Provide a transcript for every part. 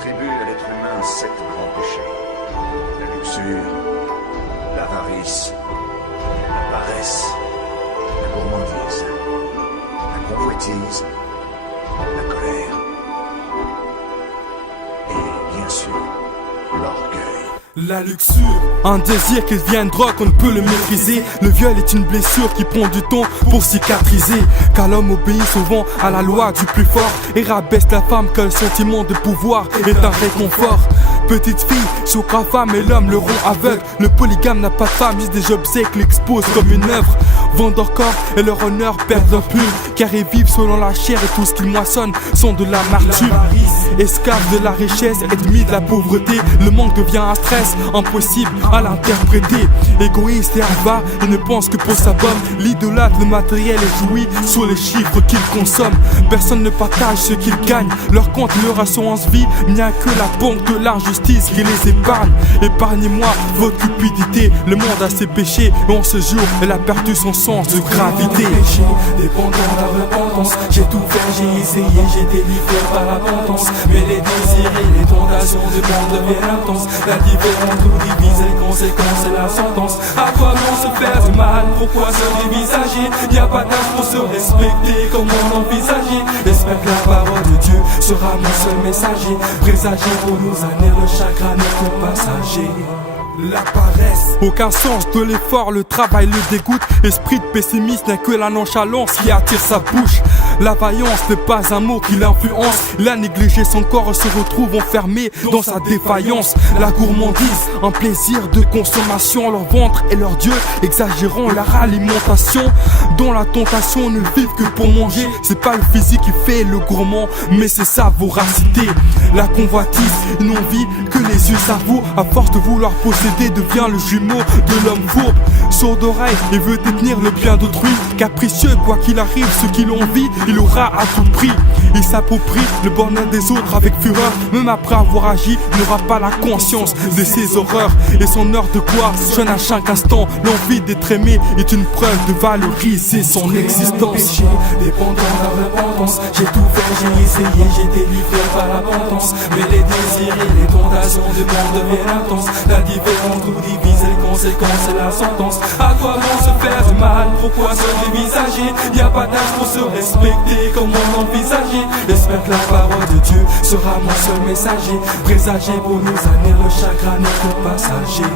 attribue à l'être humain 7 grands péchés. La luxure, l'avarice, la paresse, la gourmandise, la convoitise, la colère et, bien sûr, l'orgueil. La luxure, un désir qui devient une drogue, on ne peut le maîtriser. Le viol est une blessure qui prend du temps pour cicatriser. Car l'homme obéit souvent à la loi du plus fort et rabaisse la femme car le sentiment de pouvoir est un réconfort. Petite fille, choque la femme et l'homme le rend aveugle. Le polygame n'a pas de femme, juste des obsèques l'exposent comme une œuvre. Vendent leur corps et leur honneur perdent leur plume, car ils vivent selon la chair et tout ce qu'ils moissonnent sont de l'amertume. Esclaves de la richesse, ennemis de la pauvreté, le manque devient un stress impossible à l'interpréter. Égoïste et avare, ils ne pensent que pour sa pomme. L'idolâtre, le matériel est jouit sur les chiffres qu'ils consomment. Personne ne partage ce qu'ils gagnent, leur compte, leur assurance vie, n'y a que la banque de l'injustice qui les épargne. Épargnez-moi votre cupidité, le monde a ses péchés et en ce jour elle a perdu son sens de gravité. Dépendant de la repentance, j'ai tout fait, j'ai essayé, j'ai été livré par l'abondance. Mais les désirs et les tentations du monde deviennent intenses. La différence nous divise, les conséquences et la sentence. À quoi bon se faire du mal, pourquoi se dévisager? Y'a pas d'âge pour se respecter, comment l'envisager? J'espère que la parole de Dieu sera mon seul messager, présager pour nous années, le chagrin n'est que passager. La paresse, aucun sens de l'effort, le travail le dégoûte. Esprit de pessimiste n'est que la nonchalance qui attire sa bouche. La vaillance n'est pas un mot qui l'influence. Il a négligé son corps et se retrouve enfermé dans sa défaillance. La gourmandise, un plaisir de consommation. Leur ventre et leur Dieu exagérant leur alimentation. Dans la tentation, ne vivent que pour manger. C'est pas le physique qui fait le gourmand, mais c'est sa voracité. La convoitise, ils n'ont envie que les yeux savourent. À force de vouloir posséder, devient le jumeau de l'homme fourbe. Sourd d'oreille et veut détenir le bien d'autrui. Capricieux, quoi qu'il arrive, ce qu'il envie, il aura à tout prix. Il s'approprie le bonheur des autres avec fureur. Même après avoir agi, il n'aura pas la conscience de ses horreurs. Et son heure de gloire sonne à chaque instant. L'envie d'être aimé est une preuve de valoriser son existence. Dépendant de la repentance, j'ai tout fait, j'ai essayé, j'ai été livré par l'abondance. Mais les désirs et les tentations du monde deviennent intenses. La différence nous divise, les conséquences et la sentence. À quoi bon se faire du mal, pourquoi se dévisager? Y'a pas d'âge pour se respecter, comment l'envisager? J'espère que la parole de Dieu sera mon seul messager, présager pour nous années, le chagrin n'est que passager.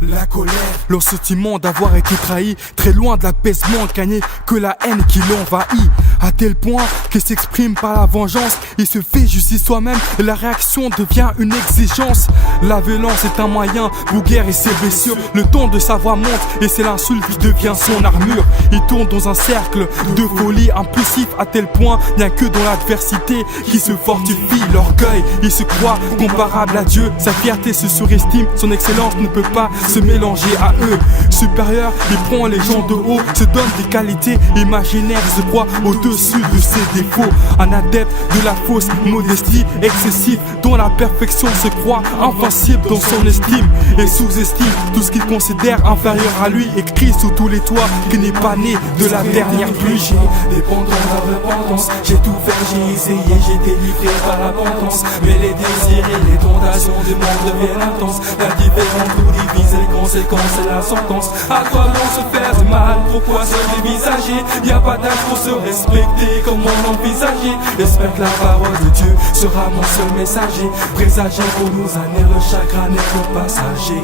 La colère, le sentiment d'avoir été trahi, très loin de l'apaisement gagné que la haine qui l'envahit. À tel point qu'il s'exprime par la vengeance, il se fait justice soi-même et la réaction devient une exigence. La violence est un moyen pour guérir ses blessures. Le ton de sa voix monte et c'est l'insulte qui devient son armure. Il tourne dans un cercle de folie impulsif à tel point, bien que dans l'adversité qui se fortifie. L'orgueil, il se croit comparable à Dieu. Sa fierté se surestime, son excellence ne peut pas se mélanger à eux. Supérieur, il prend les gens de haut, se donne des qualités imaginaires, se croit au-dessus de ses défauts. Un adepte de la fausse modestie excessive, dont la perfection se croit invincible dans son estime et sous-estime tout ce qu'il considère inférieur à lui et crie sous tous les toits qu'il n'est pas né de la dernière pluie. Dépendant de la repentance, j'ai tout fait, j'ai essayé, j'ai été livré par l'abondance. Mais les désirs et les tentations du monde deviennent intenses. La différence nous divise, les conséquences et la sentence. À quoi bon se faire du mal, pourquoi se dévisager? Y'a pas d'âge pour se respecter, comment l'envisager? J'espère que la parole de Dieu sera mon seul messager, présager pour nous années, le chagrin n'est que passager.